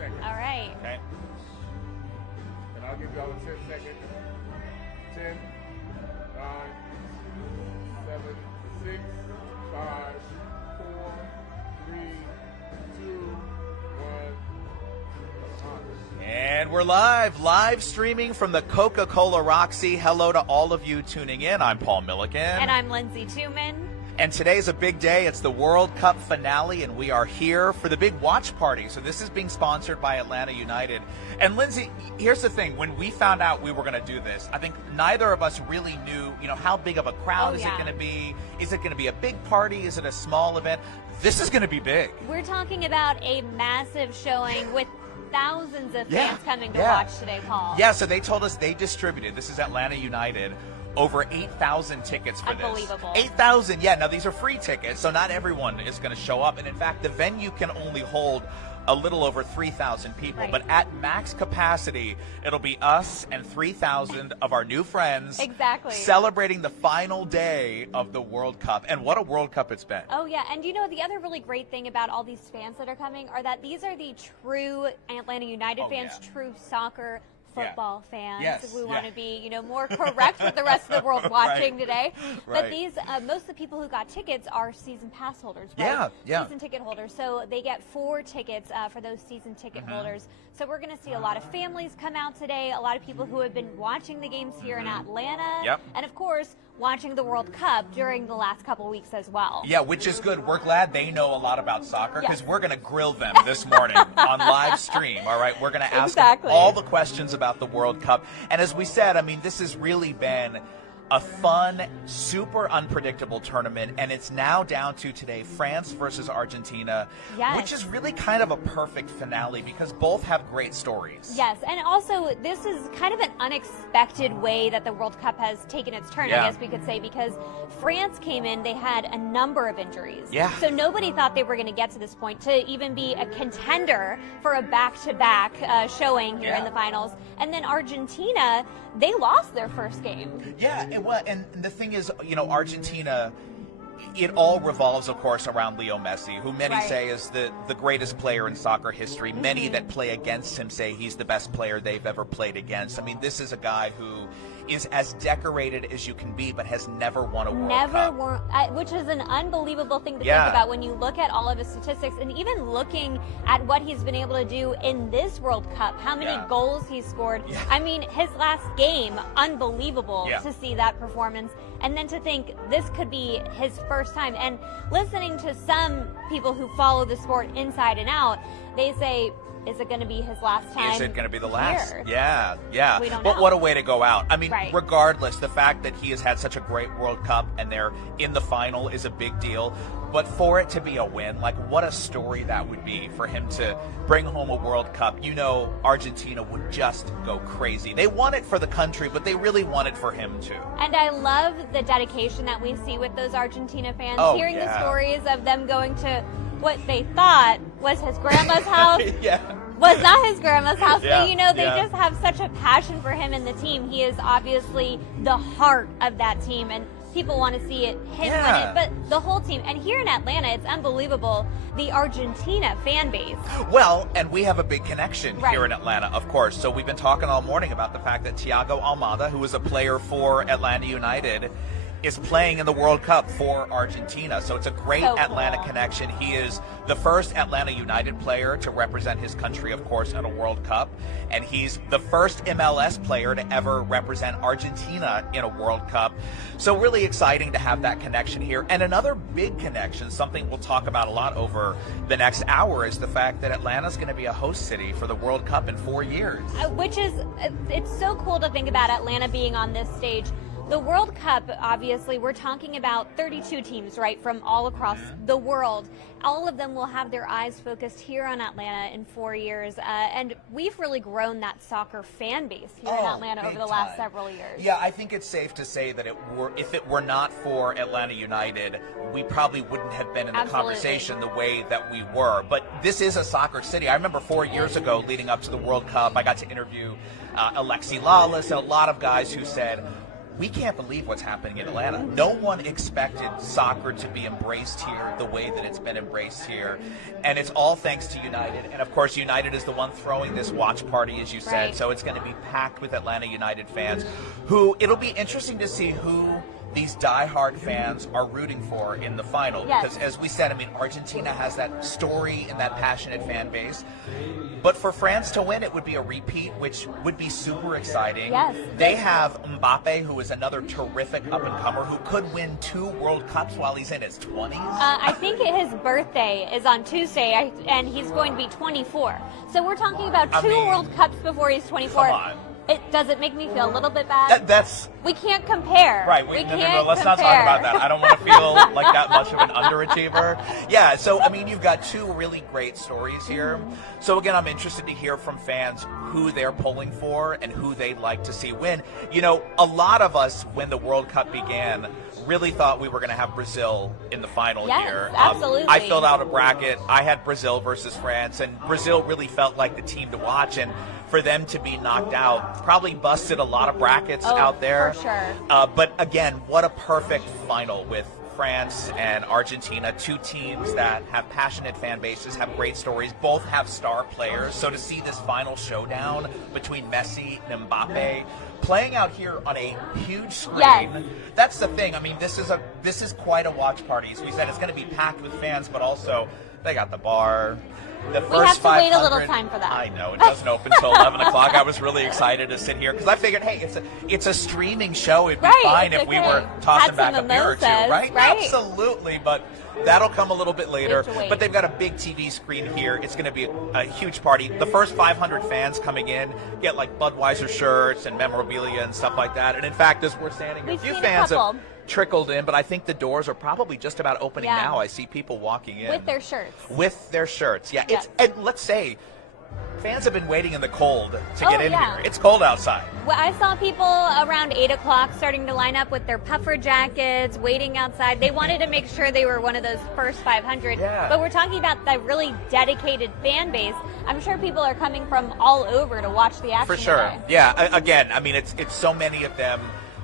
seconds. All right. Okay. And I'll give y'all a 10 seconds. 10, 9, 7, 6, 5, 4, 3, 2, 1. And we're live streaming from the Coca-Cola Roxy. Hello to all of you tuning in. I'm Paul Milligan. And I'm Lindsay Tuman. And today's a big day. It's the World Cup finale, and we are here for the big watch party. So this is being sponsored by Atlanta United. And Lindsay, here's the thing. When we found out we were going to do this, I think neither of us really knew, how big of a crowd is it going to be? Is it going to be a big party? Is it a small event? This is going to be big. We're talking about a massive showing with thousands of fans coming to watch today, Paul. Yeah, so they told us they distributed, this is Atlanta United, over 8,000 tickets for Unbelievable. this. 8,000, yeah. Now, these are free tickets, so not everyone is going to show up. And, in fact, the venue can only hold a little over 3,000 people. Right. But at max capacity, it'll be us and 3,000 of our new friends Exactly. celebrating the final day of the World Cup. And what a World Cup it's been. Oh, yeah. And the other really great thing about all these fans that are coming are that these are the true Atlanta United fans, true soccer football fans. Yes. We want to be, more correct with the rest of the world watching today. But Right. these, most of the people who got tickets are season pass holders, right? Yeah. Season ticket holders. So they get 4 tickets for those season ticket holders. So we're going to see a lot of families come out today, a lot of people who have been watching the games here in Atlanta. Yep. And of course, watching the World Cup during the last couple weeks as well. Yeah, which is good. We're glad they know a lot about soccer because Yes. we're going to grill them this morning on live stream. All right, we're going to ask them Exactly. all the questions about the World Cup. And as we said, this has really been a fun, super unpredictable tournament, and it's now down to today, France versus Argentina, Yes. which is really kind of a perfect finale because both have great stories. Yes, and also this is kind of an unexpected way that the World Cup has taken its turn, Yeah. I guess we could say, because France came in, they had a number of injuries. Yeah. So nobody thought they were going to get to this point to even be a contender for a back-to-back showing here in the finals. And then Argentina, they lost their first game. Yeah, and the thing is, Argentina, it all revolves, of course, around Leo Messi, who many Right. say is the greatest player in soccer history. Many that play against him say he's the best player they've ever played against. This is a guy who is as decorated as you can be, but has never won a World Cup. Which is an unbelievable thing to Yeah. think about when you look at all of his statistics, and even looking at what he's been able to do in this World Cup, how many goals he's scored. Yeah. His last game, unbelievable Yeah. to see that performance. And then to think this could be his first time. And listening to some people who follow the sport inside and out, they say, is it going to be his last time? Is it going to be the last? here? Yeah. We don't But know. what a way to go out. Right. Regardless, the fact that he has had such a great World Cup and they're in the final is a big deal. But for it to be a win, what a story that would be for him to bring home a World Cup. Argentina would just go crazy. They won it for the country, but they really won it for him too. And I love the dedication that we see with those Argentina fans. Oh, Hearing the yeah. stories of them going to what they thought was his grandma's house. Yeah. Was not his grandma's house, Yeah, but they yeah. just have such a passion for him and the team. He is obviously the heart of that team, and people want to see him win it, but the whole team. And here in Atlanta, it's unbelievable, the Argentina fan base. Well, and we have a big connection Right. here in Atlanta, of course. So we've been talking all morning about the fact that Thiago Almada, who is a player for Atlanta United, is playing in the World Cup for Argentina. So it's a great So Atlanta cool. connection. He is the first Atlanta United player to represent his country, of course, at a World Cup. And he's the first MLS player to ever represent Argentina in a World Cup. So really exciting to have that connection here. And another big connection, something we'll talk about a lot over the next hour, is the fact that Atlanta's going to be a host city for the World Cup in 4 years. Which is, it's so cool to think about Atlanta being on this stage. The World Cup, obviously, we're talking about 32 teams, right, from all across the world. All of them will have their eyes focused here on Atlanta in 4 years. And we've really grown that soccer fan base here in Atlanta over big the last time. several years. Yeah, I think it's safe to say that if it were not for Atlanta United, we probably wouldn't have been in the Absolutely. conversation the way that we were. But this is a soccer city. I remember 4 years ago, leading up to the World Cup, I got to interview Alexi Lawless and a lot of guys who said, we can't believe what's happening in Atlanta. No one expected soccer to be embraced here the way that it's been embraced here. And it's all thanks to United. And of course, United is the one throwing this watch party, as you said. Right. So it's going to be packed with Atlanta United fans who, it'll be interesting to see who these diehard fans are rooting for in the final. Yes. Because as we said, I mean, Argentina has that story and that passionate fan base. But for France to win, it would be a repeat, which would be super exciting. Yes. They have Mbappe, who is another terrific up-and-comer who could win 2 World Cups while he's in his 20s. I think his birthday is on Tuesday, and he's going to be 24. So we're talking about 2 World Cups before he's 24. Come on. Does it make me feel a little bit bad? That's we can't compare. right. We No, can't let's not talk about that. I don't want to feel like that much of an underachiever. Yeah, so I mean, you've got 2 really great stories here. So again, I'm interested to hear from fans who they're pulling for and who they'd like to see win. You know, a lot of us, when the World Cup began, really thought we were going to have Brazil in the final Yes, here. absolutely. I filled out a bracket. I had Brazil versus France, and Brazil really felt like the team to watch. And for them to be knocked out probably busted a lot of brackets out there. For sure. But again, what a perfect final with France and Argentina, 2 teams that have passionate fan bases, have great stories, both have star players. So to see this final showdown between Messi and Mbappe playing out here on a huge screen, Yes. that's the thing. I mean, this is quite a watch party. As we said, it's going to be packed with fans, but also they got the bar. The first We have to wait a 500 little time for that. I know, it doesn't open until 11 o'clock. I was really excited to sit here because I figured, hey, it's a streaming show. It'd be Right, fine it's if we okay. were tossing Had back a some beer or 2, mimosas, right? right? Absolutely, but that'll come a little bit later. We have to wait. But they've got a big TV screen here. It's going to be a huge party. The first 500 fans coming in get like Budweiser shirts and memorabilia and stuff like that. And in fact, as we're standing here, a We've few seen a fans have couple. trickled in, but I think the doors are probably just about opening Yeah. now. I see people walking in With their shirts. with their shirts. Yeah, Yes. and let's say fans have been waiting in the cold to Oh, get in yeah. here. It's cold outside. Well, I saw people around 8 o'clock starting to line up with their puffer jackets, waiting outside. They wanted to make sure they were one of those first 500. Yeah. But we're talking about that really dedicated fan base. I'm sure people are coming from all over to watch the action For sure. today. Yeah, again, I mean, it's so many of them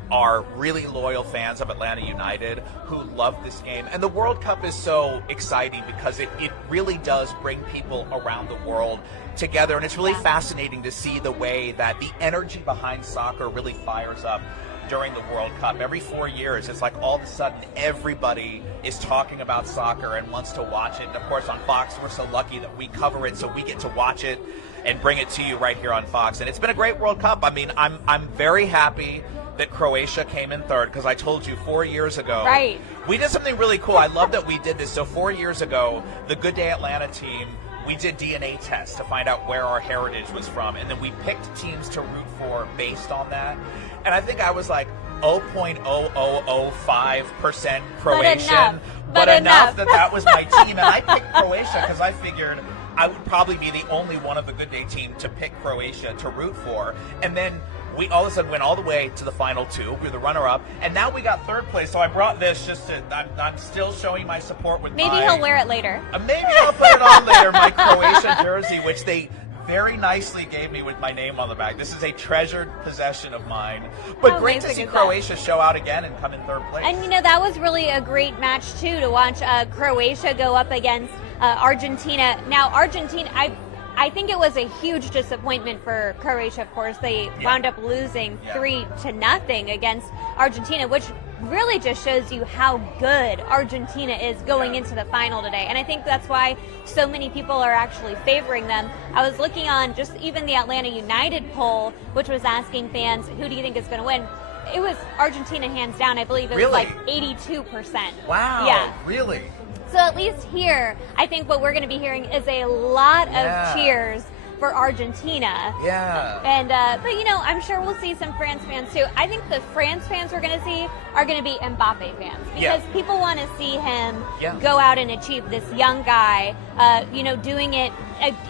are really loyal fans of Atlanta United who love this game. And the World Cup is so exciting because it really does bring people around the world together. And it's really fascinating to see the way that the energy behind soccer really fires up during the World Cup. Every 4 years, it's like all of a sudden everybody is talking about soccer and wants to watch it. And of course, on Fox, we're so lucky that we cover it, so we get to watch it and bring it to you right here on Fox. And it's been a great World Cup. I mean, I'm very happy that Croatia came in third because I told you 4 years ago, Right. we did something really cool. I love that we did this. So 4 years ago, the Good Day Atlanta team, we did DNA tests to find out where our heritage was from, and then we picked teams to root for based on that. And I think I was like 0.0005% Croatian, But enough enough. that was my team. And I picked Croatia because I figured I would probably be the only one of the Good Day team to pick Croatia to root for. And then we all of a sudden went all the way to the final 2. We were the runner-up, and now we got third place. So I brought this just to, I'm still showing my support with Maybe my... he'll wear it later. Maybe I'll put it on later, my Croatia jersey, which they very nicely gave me with my name on the back. This is a treasured possession of mine. But How great to amazing see is that? Croatia show out again and come in third place. And you know, that was really a great match too, to watch Croatia go up against Argentina. Now, Argentina, I think it was a huge disappointment for Croatia. Of course, they wound up losing 3-0 against Argentina, which really just shows you how good Argentina is going into the final today. And I think that's why so many people are actually favoring them. I was looking on just even the Atlanta United poll, which was asking fans, who do you think is going to win? It was Argentina hands down. I believe it was Really? like 82%. Wow, Yeah. really? So at least here, I think what we're going to be hearing is a lot Yeah. of cheers for Argentina. Yeah. And but you know, I'm sure we'll see some France fans too. I think the France fans we're going to see are going to be Mbappe fans because Yeah. people want to see him Yeah. go out and achieve this young guy. You know, doing it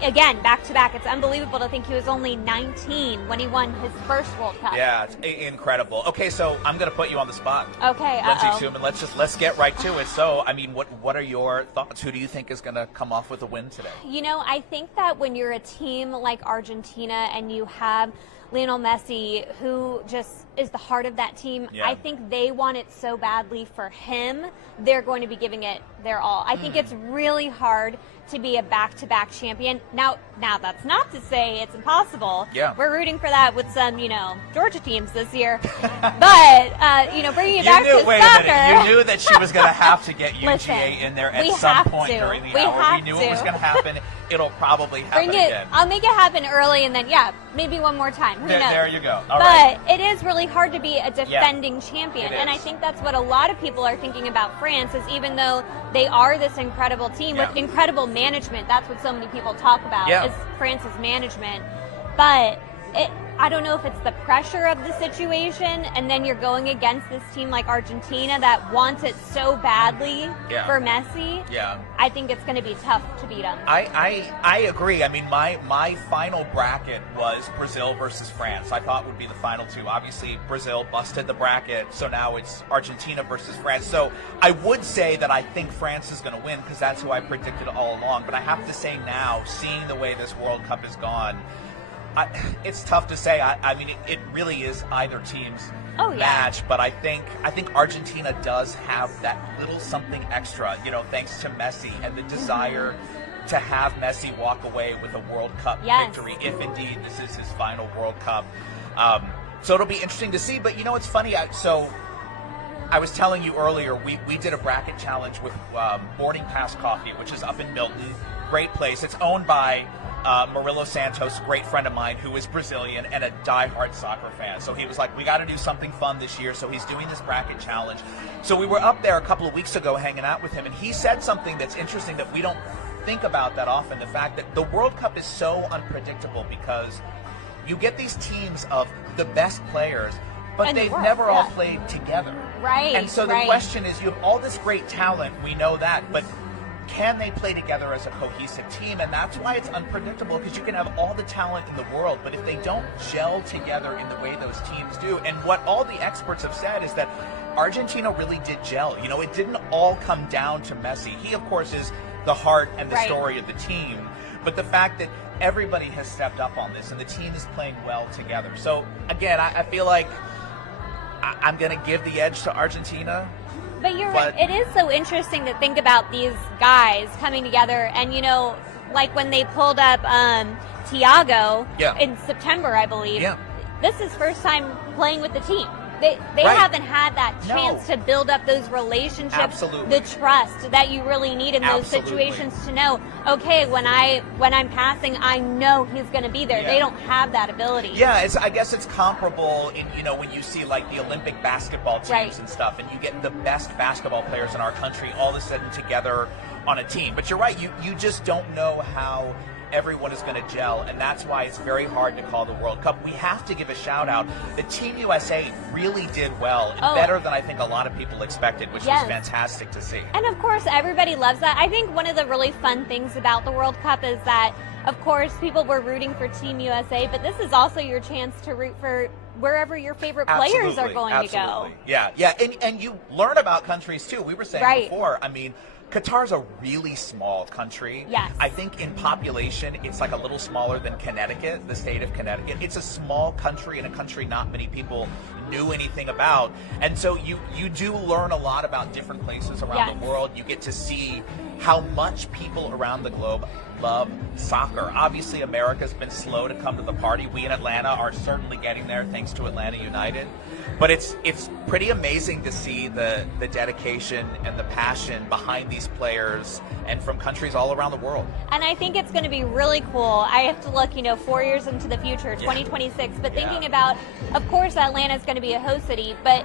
again back to back. It's unbelievable to think he was only 19 when he won his first World Cup. Yeah, it's incredible. Okay, so I'm going to put you on the spot. Okay. Lindsay Uh-oh. Schumann, let's get right to it. So, I mean, what are your thoughts? Who do you think is going to come off with a win today? You know, I think that when you're a team like Argentina and you have Lionel Messi, who just is the heart of that team. Yeah. I think they want it so badly for him. They're going to be giving it their all. I think it's really hard to be a back-to-back champion. Now that's not to say it's impossible. Yeah. We're rooting for that with some, Georgia teams this year. But, bringing it back to wait soccer. a minute. You knew that she was going to have to get UGA Listen, in there at we some have point to. during the We hour. have We knew to. it was going to happen. It'll probably happen Bring it. again. I'll make it happen early, and then maybe one more time. Who knows? There you go. All but right. it is really hard to be a defending champion, it and I is. think that's what a lot of people are thinking about France. Is even though they are this incredible team with incredible management, that's what so many people talk about is France's management. But I don't know if it's the pressure of the situation, and then you're going against this team like Argentina that wants it so badly for Messi. Yeah. I think it's going to be tough to beat them. I agree. I mean, my final bracket was Brazil versus France. I thought would be the final two. Obviously, Brazil busted the bracket, so now it's Argentina versus France. So I would say that I think France is going to win because that's who I predicted all along. But I have to say now, seeing the way this World Cup has gone, it's tough to say. I mean, it really is either team's match, but I think Argentina does have that little something extra, thanks to Messi and the desire to have Messi walk away with a World Cup victory, if indeed this is his final World Cup. So it'll be interesting to see. But it's funny. I was telling you earlier, we did a bracket challenge with Boarding Pass Coffee, which is up in Milton. Great place. It's owned by Murilo Santos, a great friend of mine who is Brazilian and a diehard soccer fan. So he was like, we got to do something fun this year. So he's doing this bracket challenge. So we were up there a couple of weeks ago hanging out with him, and he said something that's interesting that we don't think about that often. The fact that the World Cup is so unpredictable because you get these teams of the best players, but they've never all played together. Right. And so the question is, you have all this great talent, we know that, but can they play together as a cohesive team? And that's why it's unpredictable, because you can have all the talent in the world, but if they don't gel together in the way those teams do, and what all the experts have said is that Argentina really did gel. It didn't all come down to Messi. He, of course, is the heart and the story of the team, but the fact that everybody has stepped up on this and the team is playing well together. So, again, I feel like I'm going to give the edge to Argentina. But you're right. It is so interesting to think about these guys coming together. And, like when they pulled up Thiago in September, I believe, this is first time playing with the team. They haven't had that chance to build up those relationships, the trust that you really need in those situations to know, okay, when I'm passing, I know he's going to be there. They don't have that ability. Yeah, I guess it's comparable in when you see like the Olympic basketball teams and stuff, and you get the best basketball players in our country all of a sudden together on a team. But you're right, you just don't know how everyone is going to gel, and that's why it's very hard to call the World Cup. We have to give a shout out. The Team USA really did well, and better than I think a lot of people expected, which was fantastic to see. And of course, everybody loves that. I think one of the really fun things about the World Cup is that, of course, people were rooting for Team USA, but this is also your chance to root for wherever your favorite players are going to go. Yeah, and you learn about countries too. We were saying before, I mean, Qatar's a really small country. Yes. I think in population, it's like a little smaller than Connecticut, the state of Connecticut. It's a small country, and a country not many people knew anything about. And so you do learn a lot about different places around the world. You get to see how much people around the globe love soccer. Obviously, America's been slow to come to the party. We in Atlanta are certainly getting there thanks to Atlanta United. But it's pretty amazing to see the dedication and the passion behind these players and from countries all around the world. And I think it's going to be really cool. I have to look, 4 years into the future, 2026. But thinking about, of course, Atlanta is going to be a host city, but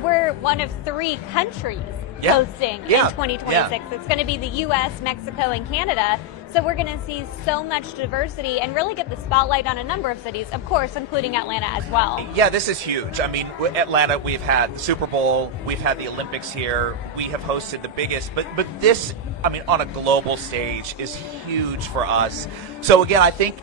we're one of 3 countries hosting in 2026. It's going to be the U.S., Mexico, and Canada. So we're going to see so much diversity and really get the spotlight on a number of cities, of course, including Atlanta as well. Yeah, this is huge. I mean, Atlanta, we've had the Super Bowl, we've had the Olympics here, we have hosted the biggest, but this, I mean, on a global stage is huge for us. So again, I think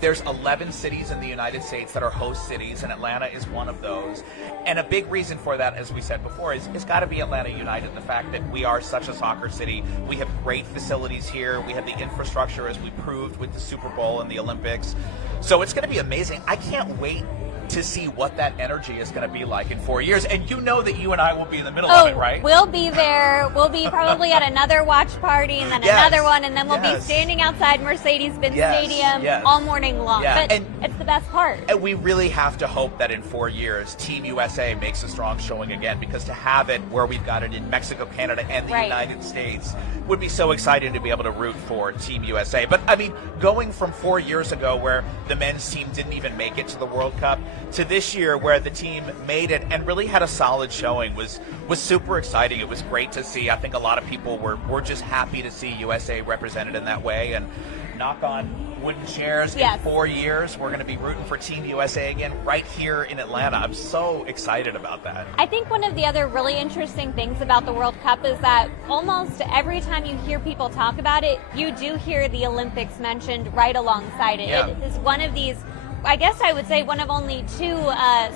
there's 11 cities in the United States that are host cities, and Atlanta is one of those. And a big reason for that, as we said before, is it's got to be Atlanta United. The fact that we are such a soccer city, we have great facilities here, we have the infrastructure, as we proved with the Super Bowl and the Olympics. So it's going to be amazing. I can't wait to see what that energy is going to be like in 4 years. And you know that you and I will be in the middle of it, right? We'll be there. We'll be probably at another watch party and then another one, and then we'll be standing outside Mercedes-Benz Stadium all morning long. But it's the best part. And we really have to hope that in 4 years, Team USA makes a strong showing again, because to have it where we've got it in Mexico, Canada, and the United States would be so exciting to be able to root for Team USA. But, I mean, going from 4 years ago where the men's team didn't even make it to the World Cup to this year where the team made it and really had a solid showing was super exciting. It was great to see. I think a lot of people were just happy to see USA represented in that way. And knock on wooden chairs, in 4 years, we're going to be rooting for Team USA again right here in Atlanta. I'm so excited about that. I think one of the other really interesting things about the World Cup is that almost every time you hear people talk about it, you do hear the Olympics mentioned right alongside it. It is one of these, I guess I would say, one of only two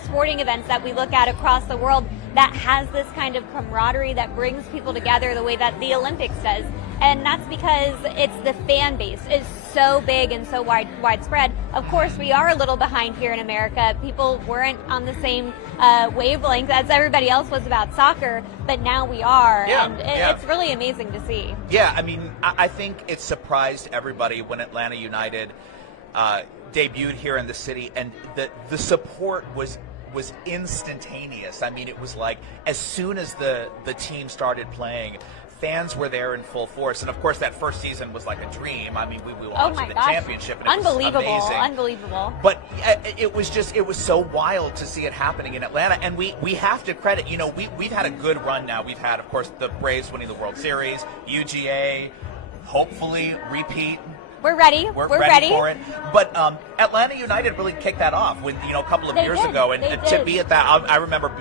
sporting events that we look at across the world that has this kind of camaraderie that brings people together the way that the Olympics does. And that's because it's the fan base is so big and so widespread. Of course, we are a little behind here in America. People weren't on the same wavelength as everybody else was about soccer, but now we are. And it's really amazing to see. Yeah, I mean, I think it surprised everybody when Atlanta United debuted here in the city, and the support was instantaneous. I mean, it was like as soon as the team started playing, fans were there in full force. And of course, that first season was like a dream. I mean, we launched the championship, and it was amazing. Unbelievable. But it was so wild to see it happening in Atlanta. And we have to credit, you know, we've had a good run now. We've had, of course, the Braves winning the World Series, UGA, hopefully repeat. We're ready. We're ready for it. But Atlanta United really kicked that off with, you know, a couple of years ago. And to be at that, I remember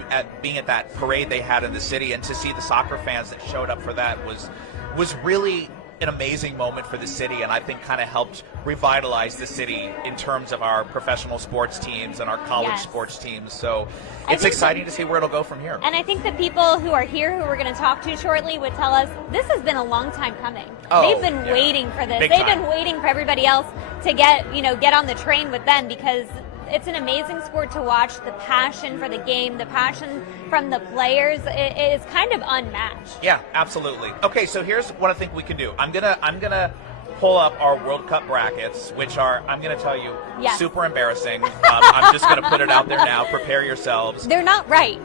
being at that parade they had in the city, and to see the soccer fans that showed up for that was really an amazing moment for the city, and I think kind of helped revitalize the city in terms of our professional sports teams and our college sports teams. So it's exciting to see where it'll go from here. And I think the people who are here, who we're going to talk to shortly, would tell us this has been a long time coming. They've been waiting for this. They've been waiting for everybody else to get on the train with them, because it's an amazing sport to watch. The passion for the game, the passion from the players, it is kind of unmatched. Yeah, absolutely. Okay, so here's what I think we can do. I'm gonna pull up our World Cup brackets, which are, I'm gonna tell you, super embarrassing. I'm just gonna put it out there now. Prepare yourselves. They're not right.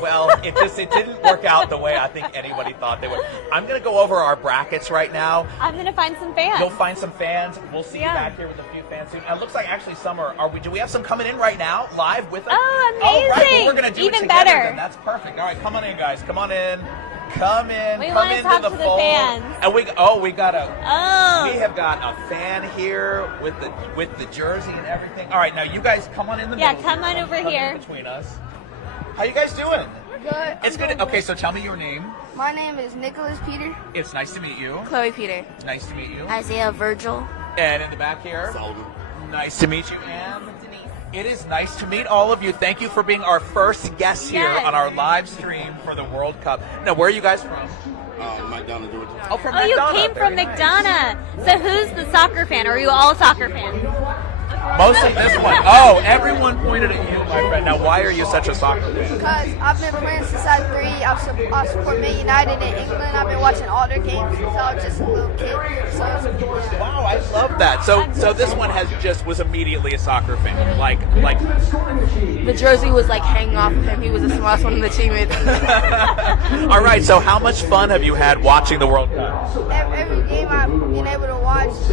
Well, it didn't work out the way I think anybody thought they would. I'm going to go over our brackets right now. I'm going to find some fans. You'll find some fans. We'll see you back here with a few fans soon. It looks like actually some do we have some coming in right now, live with us? Oh, amazing. Oh, right. Well, we're going to do Even it together. better. Then. That's perfect. All right, come on in, guys. Come on in. Come in. We come want to into talk the to fold. the fans. And we have got a fan here with the jersey and everything. All right, now you guys come on in the middle. Yeah, come on over here. Between us. How you guys doing? Good. It's good. Okay, so tell me your name. My name is Nicholas Peter. It's nice to meet you. Chloe Peter. Nice to meet you. Isaiah Virgil. And in the back here. Solomon. Nice to meet you, Anne. It is nice to meet all of you. Thank you for being our first guests here on our live stream for the World Cup. Now, where are you guys from? McDonough, Georgia. Oh, from Oh, you McDonough. came from Very nice. McDonough. So who's the soccer fan? Are you all soccer fans? Mostly this one. Oh, everyone pointed at you, my friend. Now, why are you such a soccer fan? Because I've been playing since I was 3. I support Man United in England. I've been watching all their games since I was just a little kid. So Wow, I love that. So this one was immediately a soccer fan. Like. The jersey was like hanging off of him. He was the smartest one in the team. All right. So how much fun have you had watching the World Cup? every game I've been able to watch, it's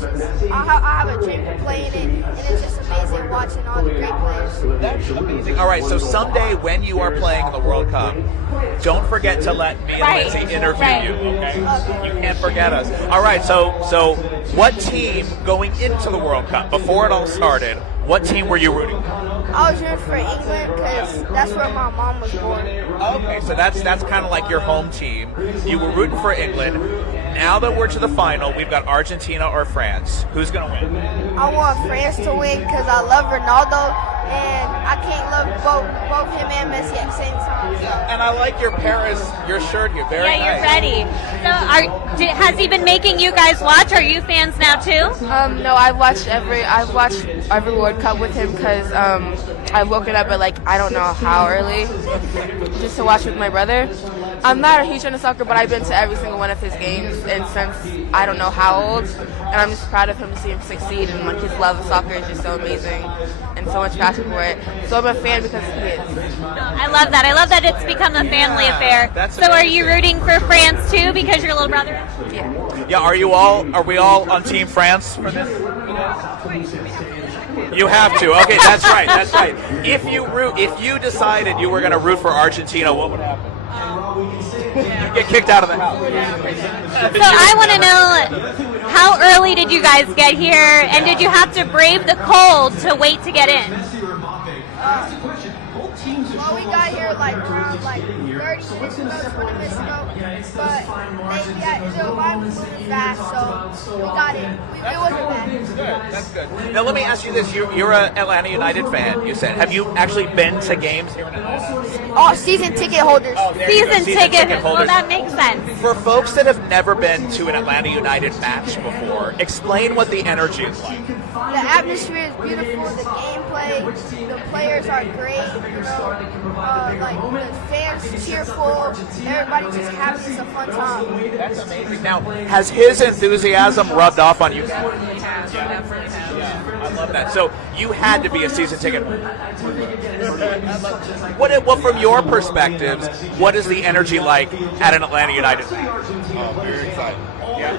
just, I have a dream to play in it, and it's just amazing watching all the great players. That's amazing. All right, so someday when you are playing in the World Cup, don't forget to let me and Lindsay interview you, okay? You can't forget us. All right, so what team going into the World Cup, before it all started, what team were you rooting for? I was rooting for England because that's where my mom was born. Okay, so that's kind of like your home team. You were rooting for England. now that we're to the final, we've got Argentina or France. Who's going to win? I want France to win because I love Ronaldo, and I can't love both him and Messi at the same time. So. And I like your shirt here. Very Yeah, you're nice. ready. So, has he been making you guys watch? Are you fans now too? No, I've watched every World Cup with him because I've woken up at I don't know how early just to watch with my brother. I'm not a huge fan of soccer, but I've been to every single one of his games, and since I don't know how old, and I'm just proud of him to see him succeed, and his love of soccer is just so amazing, and so much passion for it. So I'm a fan because he is. I love that. I love that it's become a family affair. That's so are you amazing. rooting for France too because your little brother? Yeah. Yeah, are we all on Team France for this? You have to. Okay, that's right. That's right. If you decided you were going to root for Argentina, what would happen? You'd get kicked out of the house. So I want to know, how early did you guys get here, and did you have to brave the cold to wait to get in? Well, we got here around 30 minutes ago, 20 minutes ago, but the line was moving fast, so we got in. It wasn't bad. Good, that's good. Now let me ask you this: you're an Atlanta United fan. You said, have you actually been to games here in Atlanta? Oh, season ticket holders. There you go, Season ticket. Well, holders. that makes sense. For folks that have never been to an Atlanta United match before, explain what the energy is like. The atmosphere is beautiful. The gameplay, the players are great. The fans cheerful. Everybody's just happy. It's a fun time. That's amazing. Now, has his enthusiasm rubbed off on you? I love that. So you had to be a season ticket holder. What, from your perspectives, what is the energy like at an Atlanta United match? Very excited. Yeah.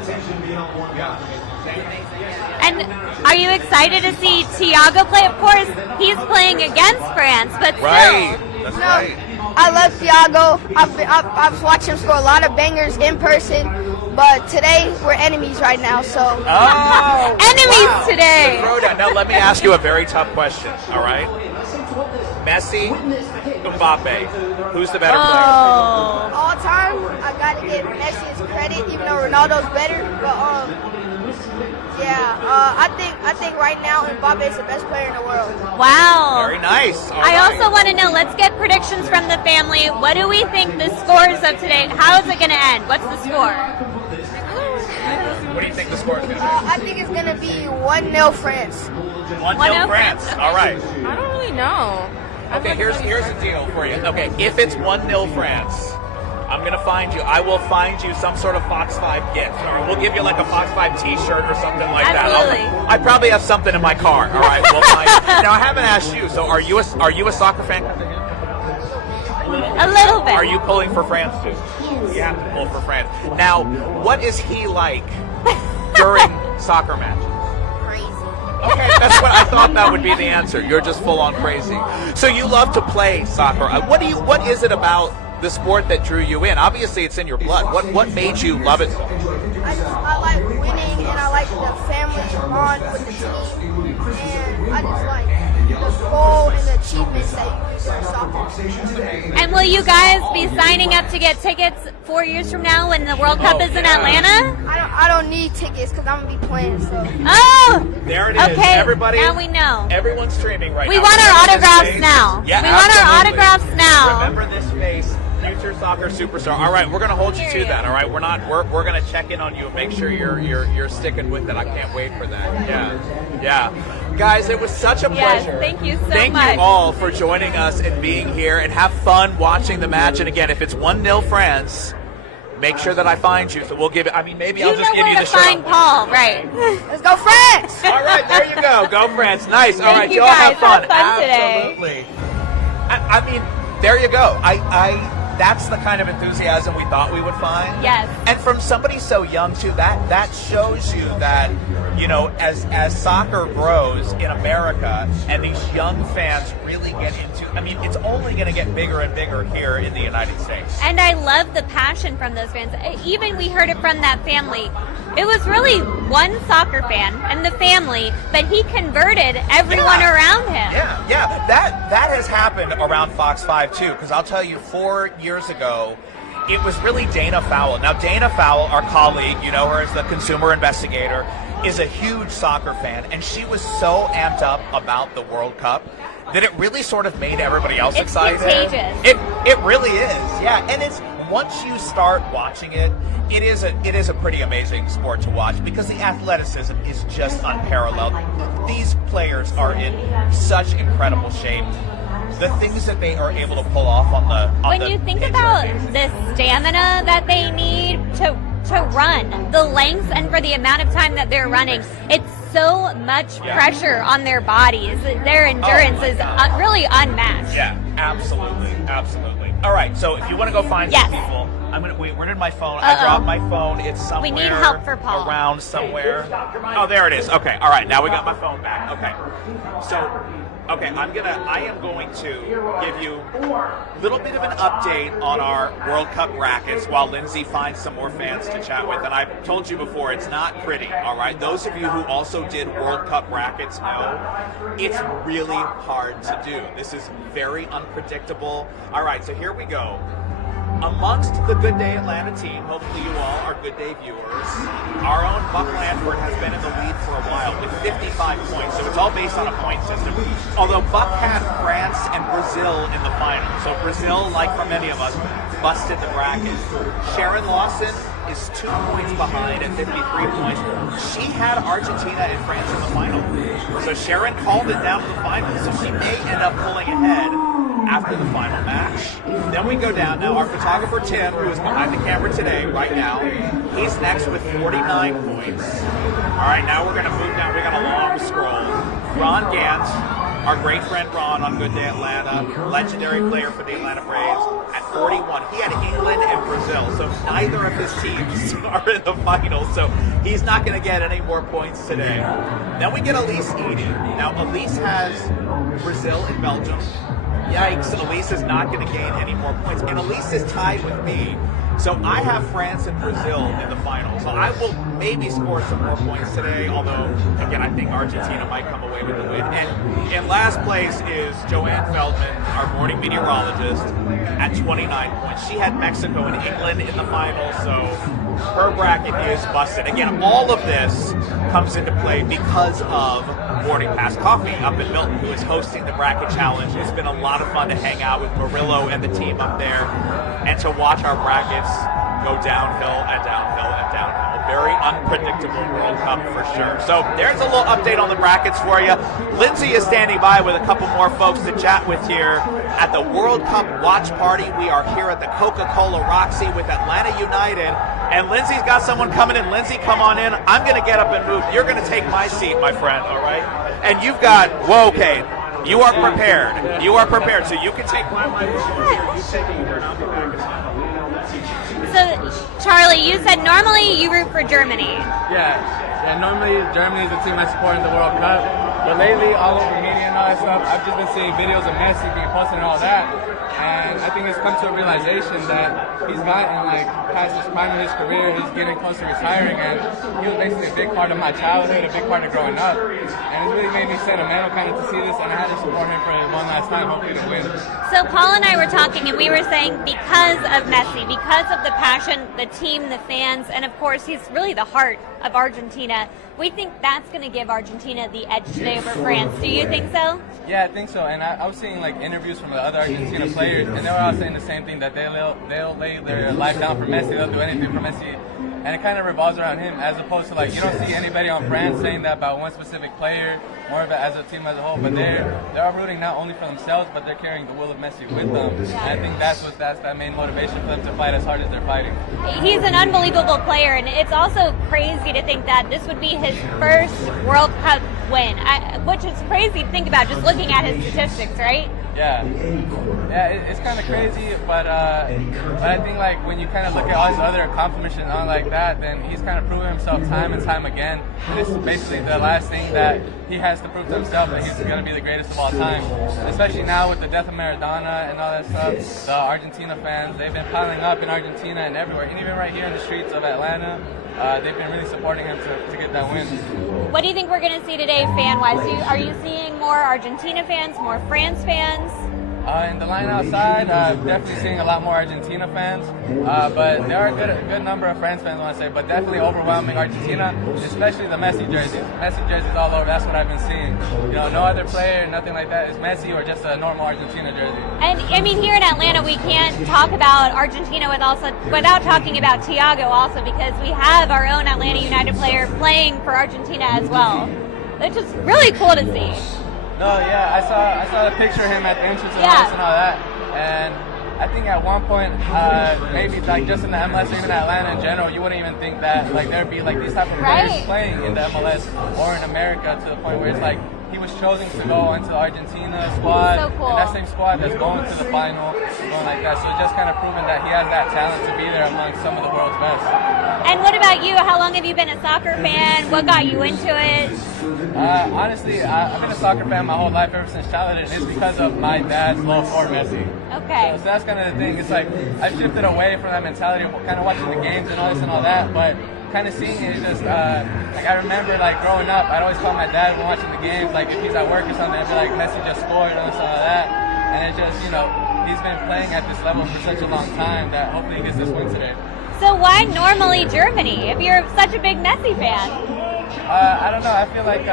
And are you excited to see Thiago play? Of course, he's playing against France, but still. Right. That's No, right. I love Thiago. I've watched him score a lot of bangers in person, but today we're enemies right now. So Oh, Enemies wow. today. The throwdown. Now let me ask you a very tough question. All right, Messi, Mbappe, who's the better player? Oh. all time, I gotta give Messi his credit, even though Ronaldo's better. But I think right now Mbappe is the best player in the world. Wow. Very nice. All I right. also want to know, let's get predictions from the family. What do we think the scores of today? How is it going to end? What's the score? What do you think the score is going to I think it's gonna be 1-0 France. be? 1-0 1-0 France. France. All right. I don't really know. Okay, here's the deal for you. Okay, if it's 1-0 France, I'm going to find you. I will find you some sort of Fox 5 gift. Or we'll give you like a Fox 5 t-shirt or something like Absolutely. that. I probably have something in my car. All right, we'll find it. Now, I haven't asked you. So are you a soccer fan? A little bit. Are you pulling for France too? You have to pull for France. Now, what is he like during soccer matches? Crazy. Okay, that's what I thought that would be the answer. You're just full on crazy. So you love to play soccer. What is it about the sport that drew you in? Obviously, it's in your blood. What made you love it so much? I like winning, and I like the family bond with the team, and I just like the goal and the achievements that you do in soccer. And will you guys be signing up to get tickets 4 years from now when the World Cup is in yeah. Atlanta? I don't need tickets because I'm gonna be playing. So Oh! There it is. Okay, Everybody, now we know. everyone's streaming right We now. want our Remember this autographs face? now. Yeah, We want our absolutely. autographs now. Remember this face, future soccer superstar. All right, we're gonna hold you to that. All right, we're gonna check in on you and make sure you're sticking with it. I can't wait for that. Yeah. Guys, it was such a Yes, pleasure. thank you so Thank much. you all for joining us and being here, and have fun watching the match. And again, if it's 1-0 France, make sure that I find you. So we'll give it. I mean, maybe I'll You just know give you where the to find show. Paul, right? let's go France! All right, there you go. Go France. Nice. All Thank right, you y'all have guys. fun. Have fun today. Absolutely. I mean, there you go. That's the kind of enthusiasm we thought we would find. Yes. And from somebody so young too, that shows you that, you know, as soccer grows in America and these young fans really get into, I mean, it's only going to get bigger and bigger here in the United States. And I love the passion from those fans. Even we heard it from that family. It was really one soccer fan and the family, but he converted everyone Yeah. around him. Yeah. That has happened around Fox 5 too, because I'll tell you, 4 years ago, it was really Dana Fowle. Now, Dana Fowle, our colleague, you know her as the consumer investigator, is a huge soccer fan, and she was so amped up about the World Cup that it really sort of made everybody else It's excited. contagious. It really is, yeah. And it's once you start watching it, it is a pretty amazing sport to watch because the athleticism is just unparalleled. These players are in such incredible shape. The things that they are able to pull off on the When you think pitch about are amazing. the stamina that they need to run, the length, and for the amount of time that they're running, it's so much pressure on their bodies. Their endurance is really unmatched. Yeah, absolutely. All right, so if you want to go find Yes. some people, I'm gonna wait. Where did my phone? I dropped my phone. It's somewhere. We need help for Paul. Around somewhere. Oh, there it is. Okay. All right. Now we got my phone back. Okay. So, okay, I am going to give you a little bit of an update on our World Cup brackets while Lindsay finds some more fans to chat with. And I've told you before, it's not pretty. All right. Those of you who also did World Cup brackets know it's really hard to do. This is very unpredictable. All right. So here we go. Amongst the Good Day Atlanta team, hopefully you all are Good Day viewers, our own Buck Landford has been in the lead for a while with 55 points, so it's all based on a point system. Although Buck had France and Brazil in the final, so Brazil, like for many of us, busted the bracket. Sharon Lawson is 2 points behind at 53 points. She had Argentina and France in the final, so Sharon called it down to the final, so she may end up pulling ahead after the final match. Then we go down. Now, our photographer, Tim, who is behind the camera today, right now, he's next with 49 points. All right, now we're going to move down. We got a long scroll. Ron Gant, our great friend Ron on Good Day Atlanta, legendary player for the Atlanta Braves, at 41. He had England and Brazil, so neither of his teams are in the final, so he's not going to get any more points today. Then we get Elise Edie. Now, Elise has Brazil and Belgium. Yikes, Elise is not going to gain any more points. And Elise is tied with me. So I have France and Brazil in the final. So I will maybe score some more points today, although, again, I think Argentina might come away with the win. And in last place is Joanne Feldman, our morning meteorologist, at 29 points. She had Mexico and England in the final, so her bracket is busted. Again, all of this comes into play because of Boarding Pass Coffee up in Milton, who is hosting the bracket challenge. It's been a lot of fun to hang out with Murillo and the team up there and to watch our brackets go downhill and downhill and downhill. Very unpredictable World Cup for sure. So there's a little update on the brackets for you. Lindsay is standing by with a couple more folks to chat with here at the World Cup watch party. We are here at the Coca-Cola Roxy with Atlanta United. And Lindsay's got someone coming in. Lindsay, come on in. I'm going to get up and move. You're going to take my seat, my friend, all right? And you've got, whoa, okay. You are prepared. You are prepared. So you can take my mic over here. You take it here, and I'll be back in a minute. So, Charlie, you said normally you root for Germany. Yeah, normally Germany is the team I support in the World Cup. But lately, all over media and all that stuff, I've just been seeing videos of Messi being posted and all that. And I think it's come to a realization that he's gotten like past his prime of his career, he's getting close to retiring, and he was basically a big part of my childhood, a big part of growing up. And it's really made me sentimental kind of to see this, and I had to support him for one last time, hopefully to win. So Paul and I were talking, and we were saying because of Messi, because of the passion, the team, the fans, and of course he's really the heart of Argentina, we think that's going to give Argentina the edge today over France. Do you think so? Yeah, I think so. And I was seeing like interviews from the other Argentina players, and they were all saying the same thing, that they'll lay their life down for Messi, they'll do anything for Messi. And it kind of revolves around him, as opposed to like you don't see anybody on France saying that about one specific player, more of it as a team as a whole. But they're all rooting not only for themselves, but they're carrying the will of Messi with them. And I think that's that main motivation for them to fight as hard as they're fighting. He's an unbelievable player, and it's also crazy to think that this would be his first World Cup win, which is crazy to think about just looking at his statistics, right? Yeah, it's kind of crazy, but I think like when you kind of look at all his other accomplishments and all like that, then he's kind of proven himself time and time again. And this is basically the last thing that he has to prove to himself, that he's going to be the greatest of all time. Especially now with the death of Maradona and all that stuff, the Argentina fans, they've been piling up in Argentina and everywhere, and even right here in the streets of Atlanta. They've been really supporting him to get that win. What do you think we're going to see today fan-wise? Are you seeing more Argentina fans, more France fans? In the line outside, definitely seeing a lot more Argentina fans, but there are a good number of France fans, I want to say, but definitely overwhelming Argentina, especially the Messi jerseys. Messi jerseys all over, that's what I've been seeing. You know, no other player, nothing like that is Messi or just a normal Argentina jersey. And I mean, here in Atlanta, we can't talk about Argentina without talking about Thiago also, because we have our own Atlanta United player playing for Argentina as well. It's just really cool to see. No, yeah, I saw the picture of him at the entrance of the house and all that, and I think at one point, maybe like just in the MLS or even Atlanta in general, you wouldn't even think that like there'd be like these type of players playing in the MLS or in America, to the point where it's like he was chosen to go into the Argentina squad, So cool. and that same squad that's going to the final, going like that. So it's just kind of proving that he has that talent to be there among some of the world's best. And what about you? How long have you been a soccer fan? What got you into it? Honestly, I've been a soccer fan my whole life ever since childhood, and it's because of my dad's love for Messi. Okay. So that's kind of the thing. It's like I've shifted away from that mentality of kind of watching the games and all this and all that, but kind of seeing it is just like I remember like growing up, I'd always call my dad when watching the games, like if he's at work or something, I'd be like, Messi just scored and all that, and it's just, you know, he's been playing at this level for such a long time that hopefully he gets this win today. So why normally Germany if you're such a big Messi fan? I don't know. I feel like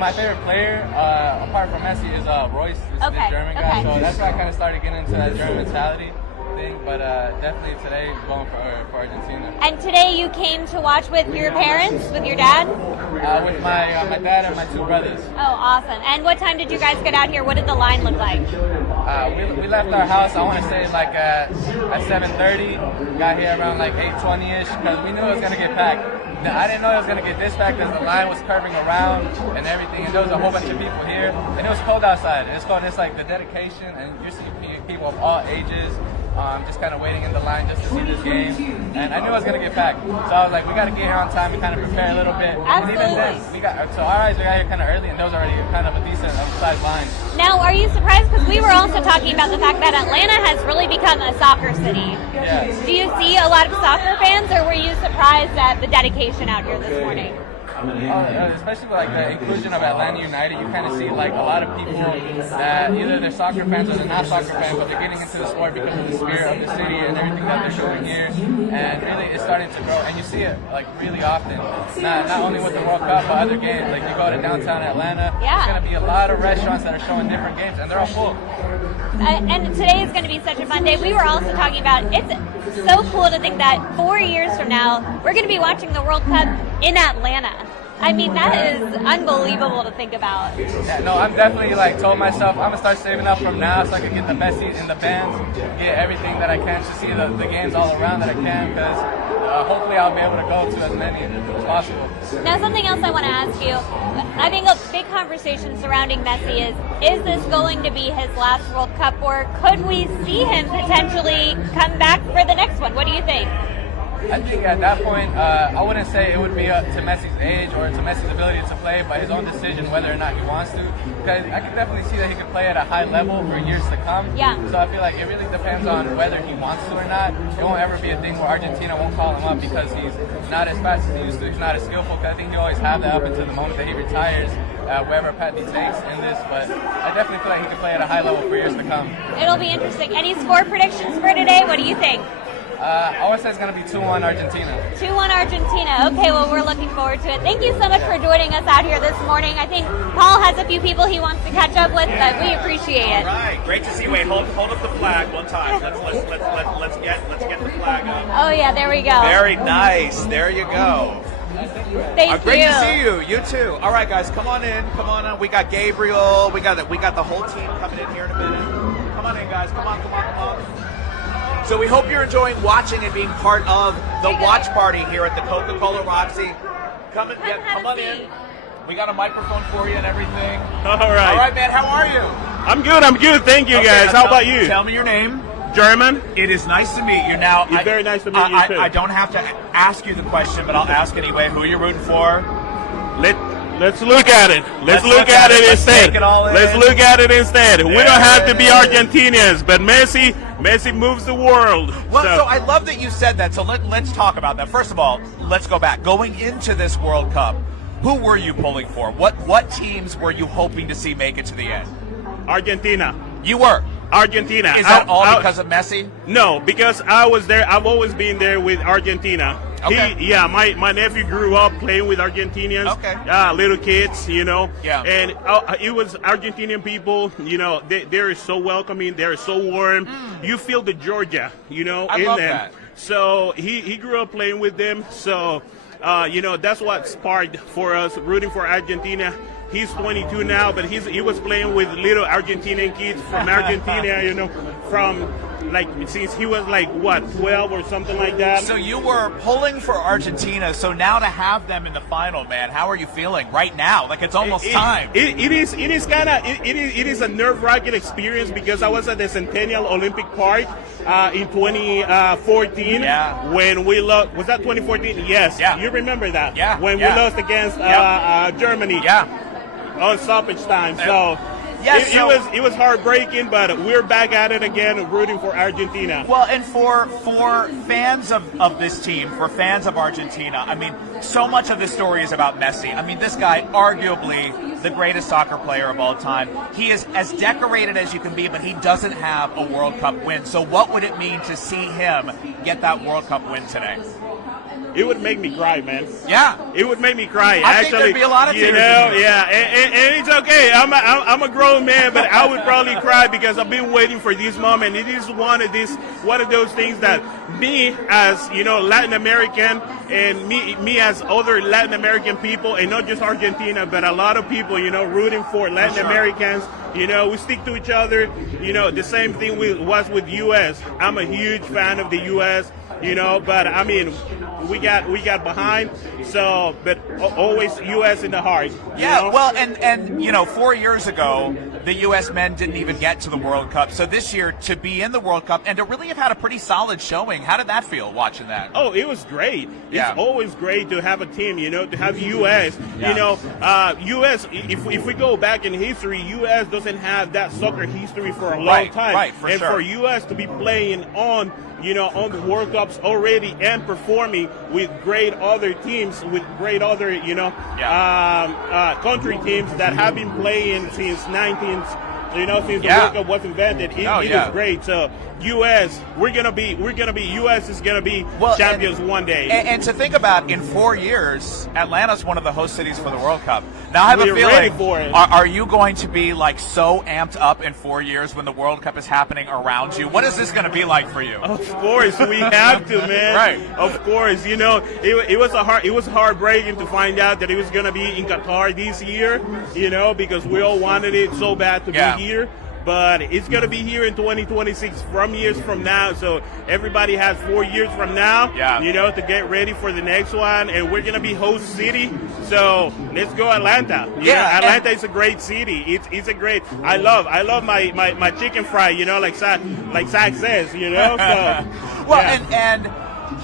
my favorite player, apart from Messi, is Royce, the German guy. So that's why I kind of started getting into that German mentality thing. But definitely today, going for Argentina. And today you came to watch with your parents, with your dad? With my dad and my two brothers. Oh, awesome. And what time did you guys get out here? What did the line look like? We left our house, I want to say like at 7:30. Got here around like 8:20ish because we knew it was going to get packed. Now, I didn't know it was going to get this packed because the line was curving around and everything, and there was a whole bunch of people here. And it was cold outside. It's cold. It's like the dedication, and you see people of all ages just kind of waiting in the line just to see this game. And I knew it was going to get packed. So I was like, we got to get here on time and kind of prepare a little bit. Absolutely. And even then, we got here kind of early, and there was already kind of a decent sized line. Now, are you surprised? Because we were also talking about the fact that Atlanta has really become a soccer city. Yeah. Do you see a lot of soccer fans, or were you surprised at the dedication out here this morning? Especially with like the inclusion of Atlanta United, you kind of see like a lot of people that either they're soccer fans or they're not soccer fans, but they're getting into the sport because of the spirit of the city and everything that they're showing here. And really, it's starting to grow, and you see it like really often. Not only with the World Cup, but other games. Like you go to downtown Atlanta, there's going to be a lot of restaurants that are showing different games, and they're all full. And today is going to be such a fun day. We were also talking about it's so cool to think that 4 years from now we're going to be watching the World Cup in Atlanta. I mean, that is unbelievable to think about. Yeah, no, I'm definitely like told myself I'm gonna start saving up from now so I can get the best seats in the bands, get everything that I can to see the games all around that I can, because hopefully I'll be able to go to as many as possible. Now, something else I want to ask you. I think a big conversation surrounding Messi is this going to be his last World Cup, or could we see him potentially come back for the next one? What do you think? I think at that point, I wouldn't say it would be up to Messi's age or to Messi's ability to play, but his own decision whether or not he wants to. Because I can definitely see that he can play at a high level for years to come. Yeah. So I feel like it really depends on whether he wants to or not. It won't ever be a thing where Argentina won't call him up because he's not as fast as he used to, he's not as skillful. Because I think he'll always have that up until the moment that he retires, wherever path he takes in this. But I definitely feel like he can play at a high level for years to come. It'll be interesting. Any score predictions for today? What do you think? I would say it's going to be 2-1 Argentina. 2-1 Argentina. Okay, well, we're looking forward to it. Thank you so much for joining us out here this morning. I think Paul has a few people he wants to catch up with, but we appreciate it. All right, great to see you. Wait, hold up the flag one time. Let's get the flag up. Oh yeah, there we go. Very nice. There you go. Thank you. Great to see you. You too. All right, guys, come on in. Come on in. We got Gabriel. We got the whole team coming in here in a minute. Come on in, guys. Come on. So we hope you're enjoying watching and being part of the watch party here at the Coca-Cola Roxy. Come on in. We got a microphone for you and everything. All right. All right, man. How are you? I'm good. Thank you, guys. How about you? Tell me your name. German. It is nice to meet you. Now, It's very nice to meet you, too. I don't have to ask you the question, but I'll ask anyway. Who are you rooting for? Let's look at it. Let's look at it Let's instead. take it all in. Let's look at it instead. We don't have to be Yeah. Argentinians, but Messi moves the world. Well, so I love that you said that. So let's talk about that. First of all, let's go back. Going into this World Cup, who were you pulling for? What teams were you hoping to see make it to the end? Argentina. You were. Argentina. Is that all because of Messi? No, because I was there. I've always been there with Argentina. Okay. My nephew grew up playing with Argentinians. Okay. Little kids, you know. Yeah. And it was Argentinian people, you know, they're so welcoming. They're so warm. You feel the Georgia, you know, I in love them. that. So he grew up playing with them. So, you know, that's what sparked for us rooting for Argentina. He's 22 now, but he was playing with little Argentinian kids from Argentina, you know, from like since he was like what 12 or something like that. So you were pulling for Argentina. So now to have them in the final, man, how are you feeling right now? Like it's almost time. It is a nerve-wracking experience because I was at the Centennial Olympic Park in 2014 when we lost. Was that 2014? Yes. Yeah. You remember that? Yeah. When we lost against Germany. Yeah. On stoppage time. So. Yes, it was heartbreaking, but we're back at it again, rooting for Argentina. Well, and for fans of this team, for fans of Argentina, I mean, so much of this story is about Messi. I mean, this guy, arguably the greatest soccer player of all time. He is as decorated as you can be, but he doesn't have a World Cup win. So what would it mean to see him get that World Cup win today? It would make me cry, man. Yeah, it would make me cry. I think there'd be a lot of tears. You know, yeah, and it's okay. I'm a grown man, but I would probably cry because I've been waiting for this moment. It is one of those things that me as Latin American and me as other Latin American people, and not just Argentina, but a lot of people, rooting for Latin Americans. We stick to each other. The same thing was with U.S. I'm a huge fan of the U.S. But I mean, we got behind. So, but always U.S. in the heart. Yeah, well, and 4 years ago, the U.S. men didn't even get to the World Cup. So this year, to be in the World Cup and to really have had a pretty solid showing, how did that feel watching that? Oh, it was great. Yeah. It's always great to have a team, to have U.S. Yeah. U.S., if we go back in history, U.S. doesn't have that soccer history for a long time. Right, for and sure. for U.S. to be playing on the World Cups already and performing with great other teams, with great other, country teams that have been playing since since the World Cup was invented. It is great. So U.S., we're gonna be U.S. is gonna be champions one day. And to think about, in 4 years, Atlanta's one of the host cities for the World Cup. Now I have a feeling. Ready for it. Are you going to be like so amped up in 4 years when the World Cup is happening around you? What is this going to be like for you? Of course, we have to, man. Right. Of course, it was heartbreaking to find out that it was going to be in Qatar this year. Because we all wanted it so bad to be here. But it's going to be here in 2026 from years from now. So everybody has 4 years from now, to get ready for the next one. And we're going to be host city. So let's go Atlanta. Atlanta is a great city. It's a great. I love my chicken fry, like Zach says, So, well, and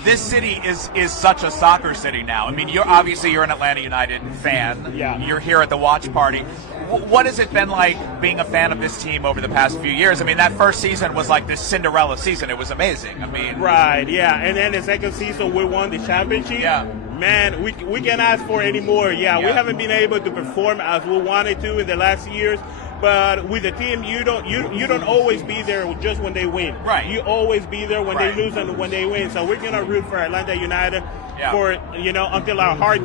this city is such a soccer city now. I mean, you're an Atlanta United fan. Yeah. You're here at the watch party. What has it been like being a fan of this team over the past few years? I mean, that first season was like this Cinderella season. It was amazing. I mean, right, yeah. And then the second season, we won the championship. Yeah. Man, we can't ask for any more. Yeah, we haven't been able to perform as we wanted to in the last years. But with the team, you don't always be there just when they win. Right. You always be there when they lose and when they win. So we're gonna root for Atlanta United for until our heart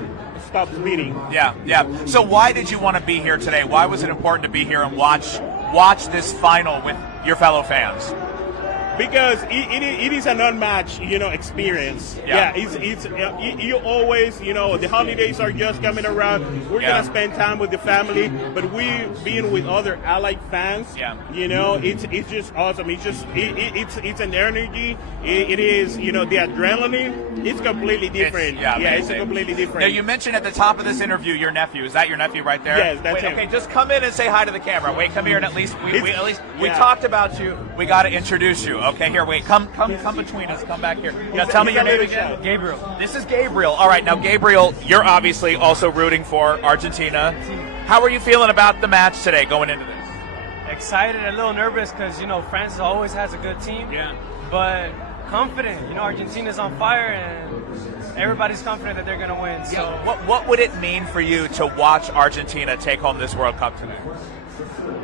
stops beating. Yeah. So why did you want to be here today? Why was it important to be here and watch this final with your fellow fans? Because it is an unmatched, experience. Yeah. It's you always, the holidays are just coming around. We're gonna spend time with the family, but we being with other allied fans. Yeah. It's just awesome. It's an energy. It is, the adrenaline. It's completely different. It's completely different. Now you mentioned at the top of this interview your nephew. Is that your nephew right there? Yes, that's him. Okay, just come in and say hi to the camera. Wait, come here and at least we talked about you. We got to introduce you. Okay, here, wait, come between us. Come back here. Now, tell me your name again. Gabriel. This is Gabriel. All right, now, Gabriel, you're obviously also rooting for Argentina. How are you feeling about the match today going into this? Excited, a little nervous because, France always has a good team. Yeah. But confident. Argentina's on fire and everybody's confident that they're going to win. So What would it mean for you to watch Argentina take home this World Cup today?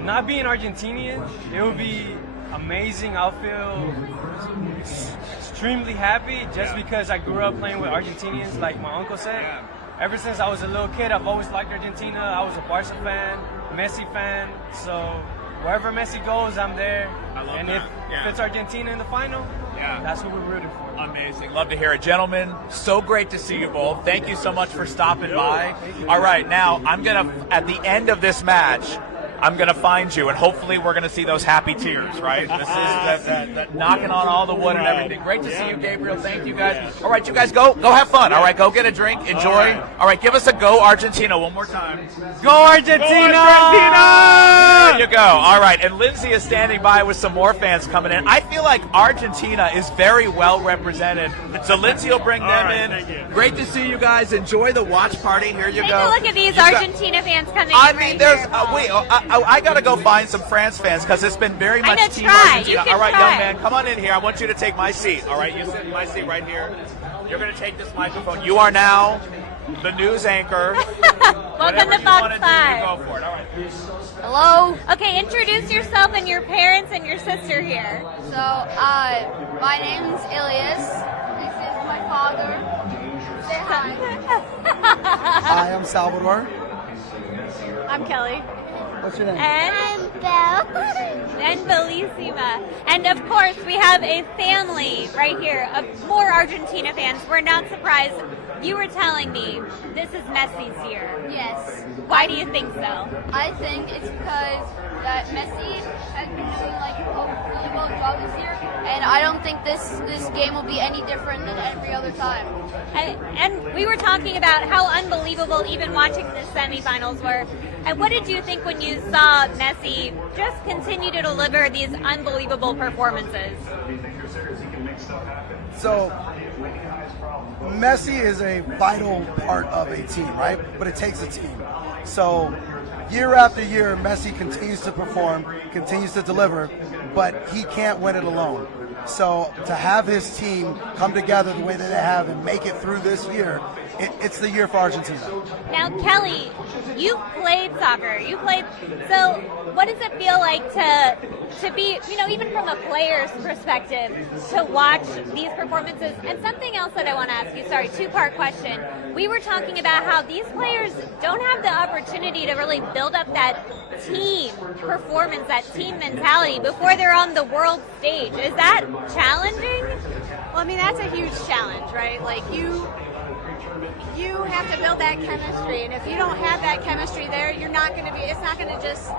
Not being Argentinian, it would be amazing. I'll feel extremely happy just because I grew up playing with Argentinians, like my uncle said. Ever since I was a little kid, I've always liked Argentina. I was a Barca fan, Messi fan, so wherever Messi goes, I'm there. I love and that. if it's Argentina in the final, that's what we're rooting for. Amazing. Love to hear it. Gentlemen, so great to see you both. Thank you so much for stopping by. All right, now I'm going to, at the end of this match, I'm going to find you, and hopefully we're going to see those happy tears, right? This is that knocking on all the wood and everything. Great to see you, Gabriel. Thank you, guys. All right, you guys go have fun. All right, go get a drink. Enjoy. All right, give us a Go Argentina one more time. Go Argentina! Go Argentina! There you go. All right, and Lindsay is standing by with some more fans coming in. I feel like Argentina is very well represented. So Lindsay will bring them in. Great to see you guys. Enjoy the watch party. Here you Take go. a look at these You got- Argentina fans coming I in mean, right there's here. I got to go find some France fans because it's been very much know, Team try. Argentina. You can All right, try. young man, come on in here. I want you to take my seat. All right, you sit in my seat right here. You're going to take this microphone. You are now the news anchor. Welcome Whatever to you Fox wanna do, 5. you go for it. All right. Hello. Okay, introduce yourself and your parents and your sister here. So, my name's Ilias. This is my father. Say hi. Hi, I'm Salvador. I'm Kelly. What's your name? And I'm Belle. and Bellissima. And of course, we have a family right here of more Argentina fans. We're not surprised. You were telling me this is Messi's year. Yes. Why do you think so? I think it's because that Messi has been doing like a really well job this year, and I don't think this game will be any different than every other time. And we were talking about how unbelievable even watching the semifinals were. And what did you think when you saw Messi just continue to deliver these unbelievable performances? So, Messi is a vital part of a team, right? But it takes a team. So, year after year, Messi continues to perform, continues to deliver, but he can't win it alone. So, to have his team come together the way that they have and make it through this year, it's the year for Argentina. Now, Kelly, you played soccer. So what does it feel like to be, even from a player's perspective, to watch these performances? And something else that I want to ask you, sorry, two-part question. We were talking about how these players don't have the opportunity to really build up that team performance, that team mentality before they're on the world stage. Is that challenging? Well, I mean, that's a huge challenge, right? Like, you have to build that chemistry, and if you don't have that chemistry there, it's not going to just,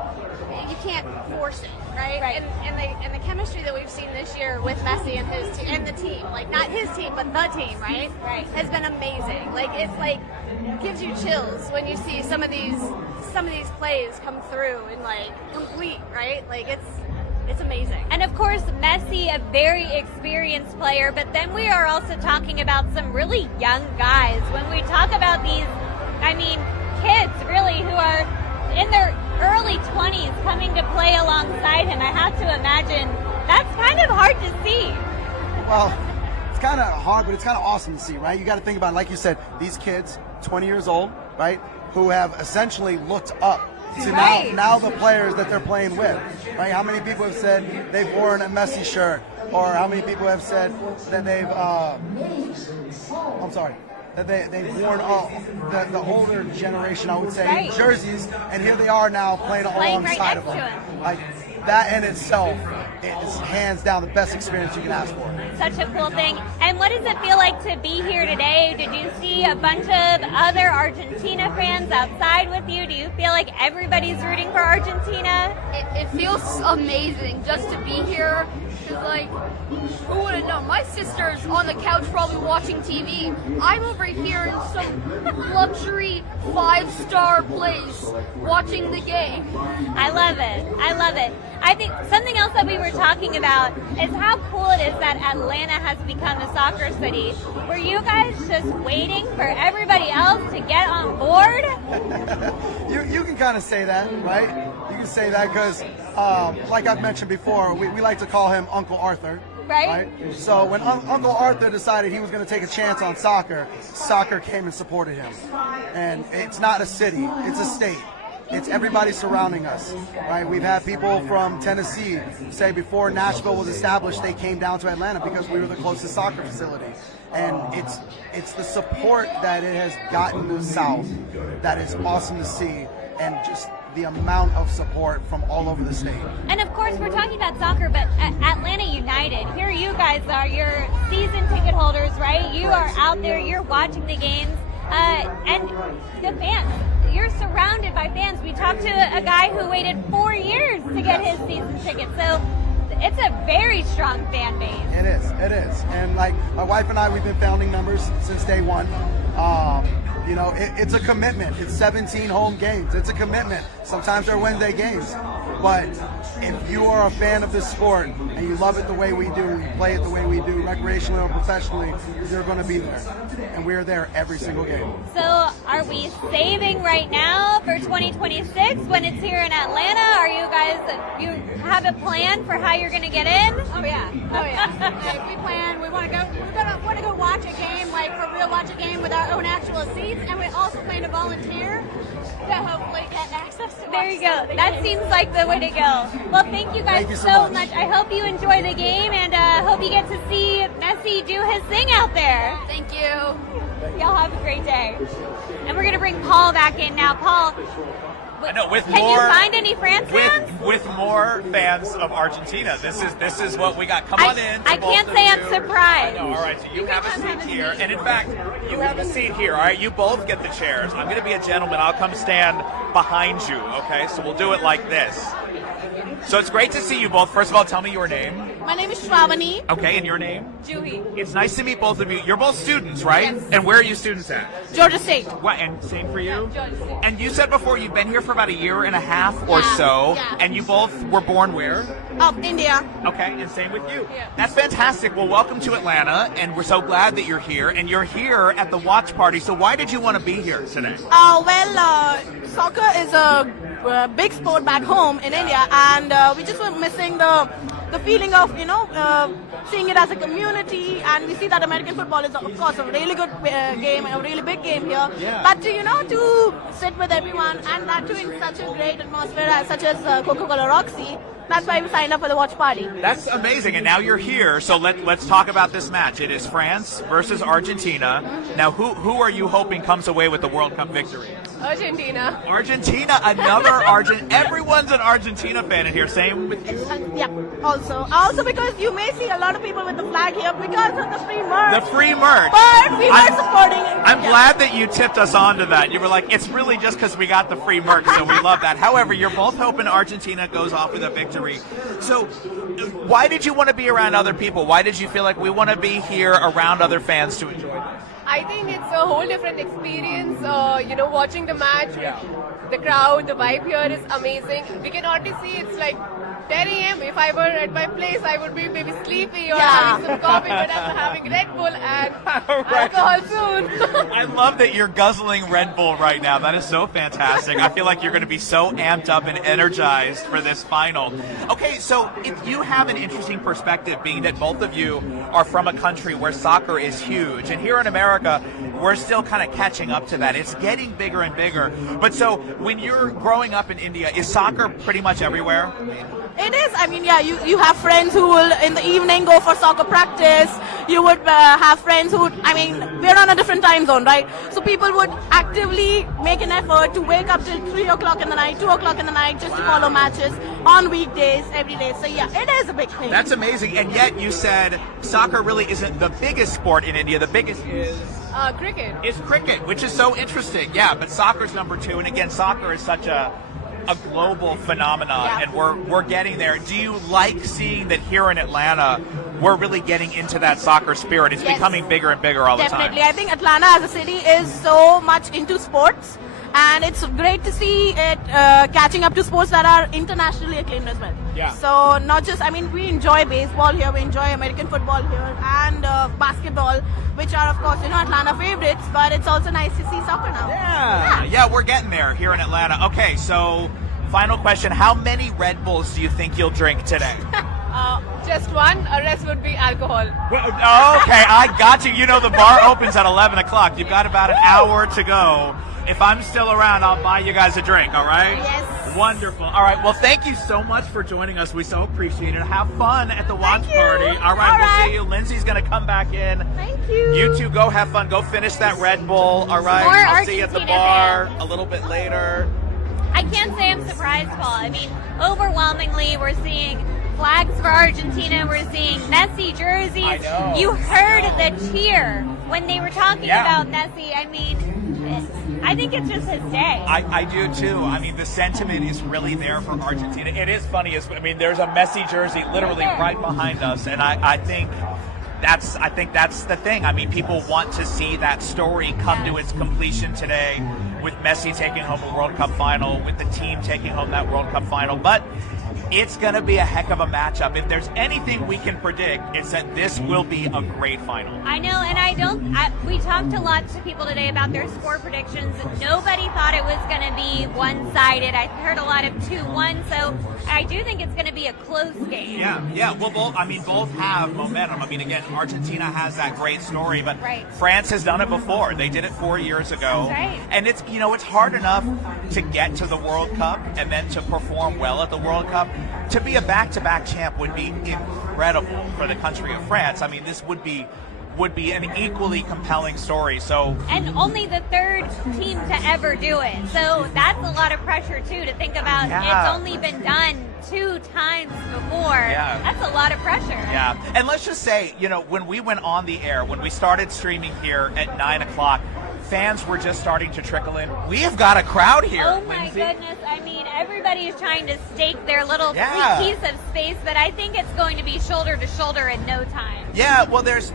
you can't force it, right? Right. And the chemistry that we've seen this year with Messi and his team, and the team, like not his team, but the team, right? Right. Has been amazing. Like, it's like, gives you chills when you see some of these plays come through and like complete, right? Like, it's amazing. And of course, Messi, a very experienced player, but then we are also talking about some really young guys. When we talk about these, kids really who are in their early 20s coming to play alongside him, I have to imagine that's kind of hard to see. Well, it's kind of hard, but it's kind of awesome to see, right? You got to think about, like you said, these kids, 20 years old, right, who have essentially looked up to now the players that they're playing with, right? How many people have said they've worn a Messi shirt, or how many people have said that they've they've worn the older generation, I would say, jerseys, and here they are now playing alongside right of next them. to him. Like, that in itself is hands down the best experience you can ask for. Such a cool thing. And what does it feel like to be here today? Did you see a bunch of other Argentina fans outside with you? Do you feel like everybody's rooting for Argentina? It feels amazing just to be here. Cause like, who would have known? My sister's on the couch probably watching TV. I'm over here in some luxury 5-star place watching the game. I love it. I think something else that we were talking about is how cool it is that Atlanta has become a soccer city. Were you guys just waiting for everybody else to get on board? You can kind of say that, right? You can say that because, like I've mentioned before, we like to call him Uncle Arthur. Right. So when Uncle Arthur decided he was going to take a chance on soccer came and supported him. And it's not a city, it's a state. it's everybody surrounding us, right? We've had people from Tennessee say before Nashville was established, they came down to Atlanta because we were the closest soccer facility. And it's the support that it has gotten the South that is awesome to see, and just the amount of support from all over the state. And of course, we're talking about soccer, but Atlanta United, here you guys are, you're season ticket holders, right? You are out there, you're watching the games, and the fans, you're surrounded by fans. We talked to a guy who waited 4 years to get his season ticket, so it's a very strong fan base. It is. And like my wife and I, we've been founding members since day one. You know, it's a commitment. It's 17 home games. It's a commitment. Sometimes they're Wednesday games. But if you are a fan of this sport and you love it the way we do, we play it the way we do, recreationally or professionally, you're going to be there. And we're there every single game. So are we saving right now for 2026 when it's here in Atlanta? Are you guys, you have a plan for how you're going to get in? Oh yeah. Like, we plan. We want to go watch a game, like for real, watch a game with our own actual seats, and we also plan to volunteer to hopefully get access to. There you go. That seems like the way to go. Well, thank you guys so much. I hope you enjoy the game, and hope you get to see Messi do his thing out there. Thank you. Y'all have a great day. And we're gonna bring Paul back in now. Paul, I know, with can more, you find any France fans? with more fans of Argentina. This is what we got. Come on in. I can't say I'm surprised. No, all right. So you have a seat here, and in fact, you have a seat here. All right, you both get the chairs. I'm going to be a gentleman. I'll come stand behind you. Okay, so we'll do it like this. So it's great to see you both. First of all, tell me your name. My name is Shravani. Okay, and your name? Juhi. It's nice to meet both of you. You're both students, right? Yes. And where are you students at? Georgia State. What? And same for you? Georgia State. And you said before you've been here for about a year and a half or so, and you both were born where? India. Okay, and same with you. Yeah. That's fantastic. Well, welcome to Atlanta, and we're so glad that you're here. And you're here at the watch party. So why did you want to be here today? Soccer is a big sport back home in India, and we just were missing the feeling of seeing it as a community. And we see that American football is of course a really good game, a really big game here. Yeah. But to sit with everyone, and that too in such a great atmosphere such as Coca-Cola Roxy. That's why we signed up for the watch party. That's amazing, and now you're here. So let's talk about this match. It is France versus Argentina. Now, who are you hoping comes away with the World Cup victory? Argentina. Argentina, another Everyone's an Argentina fan in here. Same with you. Yeah. Also because you may see a lot of people with the flag here because of the free merch. The free merch. But we were supporting it. I'm glad that you tipped us onto that. You were like, it's really just because we got the free merch, so we love that. However, you're both hoping Argentina goes off with a victory. So, why did you want to be around other people? Why did you feel like we want to be here around other fans to enjoy this? I think it's a whole different experience, watching the match, the crowd, the vibe here is amazing. We can already see it's like 10 a.m. If I were at my place, I would be maybe sleepy or having some coffee, but I'm having Red Bull and alcohol soon. I love that you're guzzling Red Bull right now. That is so fantastic. I feel like you're going to be so amped up and energized for this final. Okay, so if you have an interesting perspective, being that both of you are from a country where soccer is huge, and here in America, we're still kind of catching up to that. It's getting bigger and bigger. But so when you're growing up in India, is soccer pretty much everywhere? It is. I mean, yeah, you have friends who will in the evening go for soccer practice. You would have friends who, we're on a different time zone, right? So people would actively make an effort to wake up till 3 o'clock in the night, 2 o'clock in the night just to follow matches on weekdays, every day. So yeah, it is a big thing. That's amazing. And yet you said soccer really isn't the biggest sport in India. The biggest is... cricket. It's cricket, which is so interesting. Yeah, but soccer's number 2. And again, soccer is such a global phenomenon, and we're getting there. Do you like seeing that here in Atlanta, we're really getting into that soccer spirit? It's becoming bigger and bigger all the time. Definitely. I think Atlanta as a city is so much into sports, and it's great to see it catching up to sports that are internationally acclaimed as well. Yeah. So not just, we enjoy baseball here, we enjoy American football here, and basketball, which are of course, Atlanta favorites, but it's also nice to see soccer now. Yeah, we're getting there here in Atlanta. Okay, so final question. How many Red Bulls do you think you'll drink today? Just one, the rest would be alcohol. Okay, I got you. The bar opens at 11 o'clock. You've got about an hour to go. if I'm still around, I'll buy you guys a drink, all right? Yes. Wonderful. All right, well, thank you so much for joining us. We so appreciate it. Have fun at the watch Thank you. party. All right, All we'll right. see you. Lindsay's going to come back in. Thank you. You two go have fun. Go finish that Red Bull, all right? More I'll see you at the Argentina bar fans. a little bit later. I can't say I'm surprised, Paul. I mean, overwhelmingly, we're seeing flags for Argentina. We're seeing Messi jerseys. I know. You heard the cheer when they were talking Yeah. about Messi. I mean, I think it's just his day. I do too. I mean, the sentiment is really there for Argentina. It is funny. I mean, there's a Messi jersey literally right behind us, and I think that's the thing. I mean, people want to see that story come to its completion today, with Messi taking home a World Cup final, with the team taking home that World Cup final. But it's going to be a heck of a matchup. If there's anything we can predict, it's that this will be a great final. I know, and we talked to lots of people today about their score predictions. Nobody thought it was going to be one-sided. I heard a lot of 2-1, so I do think it's going to be a close game. Yeah. Well, both have momentum. I mean, again, Argentina has that great story, but Right. France has done it before. They did it 4 years ago. That's right. And it's hard enough to get to the World Cup and then to perform well at the World Cup. To be a back-to-back champ would be incredible for the country of France. I mean, this would be an equally compelling story. So, And only the third team to ever do it. So that's a lot of pressure, too, to think about. Yeah. It's only been done 2 times before. Yeah. That's a lot of pressure. yeah. And let's just say, when we went on the air, when we started streaming here at 9 o'clock, fans were just starting to trickle in. We have got a crowd here. Oh my Lindsay. goodness. I mean, everybody is trying to stake their little Yeah. piece of space, but I think it's going to be shoulder to shoulder in no time. Yeah, well, there's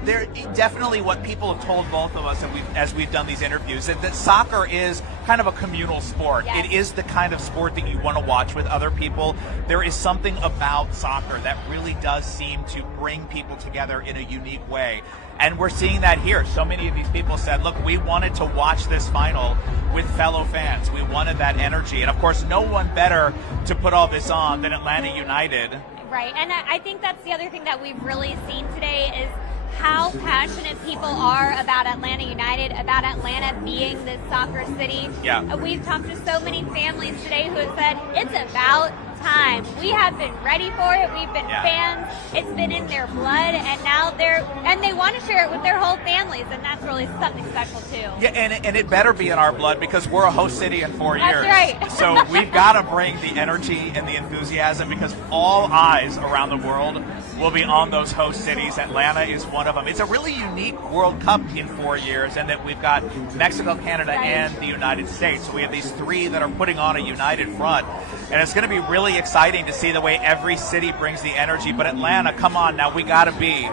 definitely what people have told both of us, and as we've done these interviews, that soccer is kind of a communal sport. Yes. It is the kind of sport that you want to watch with other people. There is something about soccer that really does seem to bring people together in a unique way. And we're seeing that here. So many of these people said, look, we wanted to watch this final with fellow fans. We wanted that energy. And of course, no one better to put all this on than Atlanta United. Right, and I think that's the other thing that we've really seen today is how passionate people are about Atlanta United, about Atlanta being this soccer city. Yeah. We've talked to so many families today who have said, it's about time. We have been ready for it. We've been fans. It's been in their blood, and now they want to share it with their whole families, and that's really something special too. Yeah, and it better be in our blood because we're a host city in 4 That's years. right. So we've got to bring the energy and the enthusiasm because all eyes around the world will be on those host cities. Atlanta is one of them. It's a really unique World Cup in 4 years, and that we've got Mexico, Canada, and the United States. So we have these 3 that are putting on a united front, and it's going to be really exciting to see the way every city brings the energy. But Atlanta, come on now, we got to be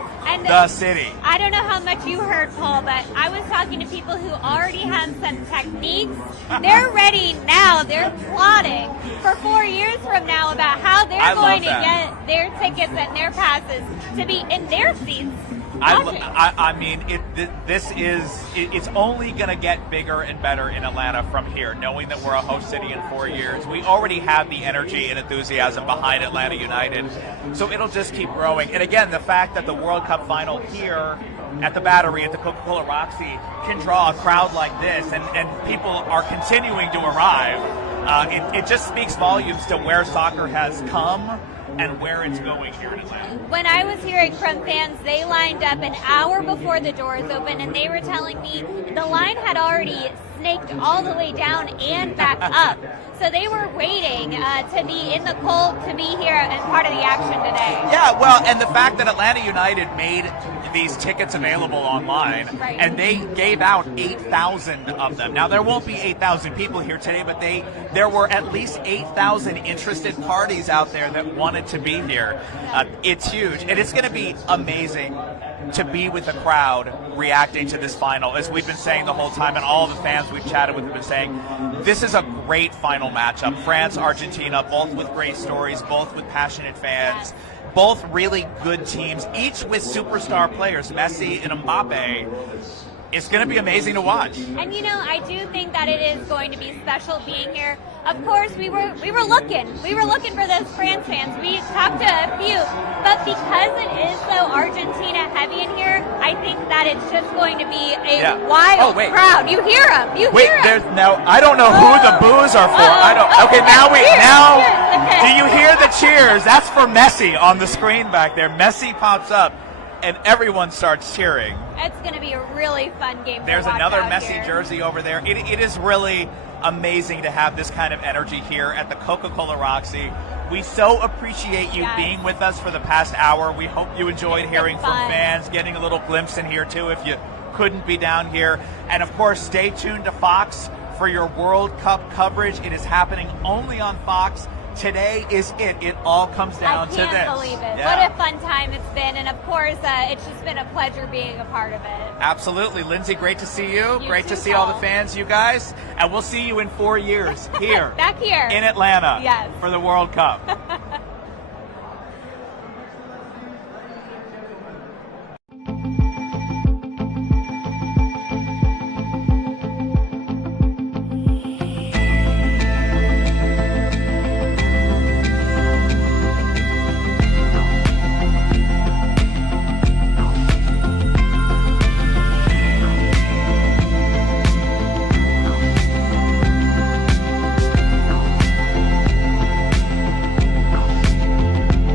the city. I don't know how much you heard, Paul, but I was talking to people who already have some techniques. They're ready now. They're plotting for 4 years from now about how they're going to get their tickets and their passes to be in their seats. I mean, it's only going to get bigger and better in Atlanta from here, knowing that we're a host city in 4 years. We already have the energy and enthusiasm behind Atlanta United, so it'll just keep growing. And again, the fact that the World Cup final here at the Battery, at the Coca-Cola Roxy, can draw a crowd like this, and people are continuing to arrive, it just speaks volumes to where soccer has come and where it's going here in Atlanta. When I was hearing from fans, they lined up an hour before the doors opened, and they were telling me the line had already snaked all the way down and back up. So they were waiting to be in the cold, to be here and part of the action today. Yeah, well, and the fact that Atlanta United made these tickets available online, and they gave out 8,000 of them. Now, there won't be 8,000 people here today, but there were at least 8,000 interested parties out there that wanted to be here. It's huge, and it's going to be amazing to be with the crowd reacting to this final. As we've been saying the whole time, and all the fans we've chatted with have been saying, this is a great final matchup. France, Argentina, both with great stories, both with passionate fans, both really good teams, each with superstar players, Messi and Mbappe. It's going to be amazing to watch. And you know, I do think that it is going to be special being here. Of course, we were looking for those France fans. We talked to a few, but because it is so Argentina heavy in here, I think that it's just going to be a wild crowd. You hear them. You Wait, hear them. there's now. I don't know who the boos are for. I don't. Okay, now Cheers. do you hear the cheers? That's for Messi on the screen back there. Messi pops up, and everyone starts cheering. It's going to be a really fun game. There's to watch another out Messi here. jersey over there. It is really amazing to have this kind of energy here at the Coca-Cola Roxy. We so appreciate you being with us for the past hour. We hope you enjoyed hearing from fans, getting a little glimpse in here too if you couldn't be down here. And of course, stay tuned to Fox for your World Cup coverage. It is happening only on Fox. Today is it. It all comes down to this. I can't believe it. Yeah. What a fun time it's been. And of course, it's just been a pleasure being a part of it. Absolutely. Lindsay, great to see you. Great too, to see all the Paul. fans, you guys. And we'll see you in 4 years here. Back here. In Atlanta. Yes. For the World Cup.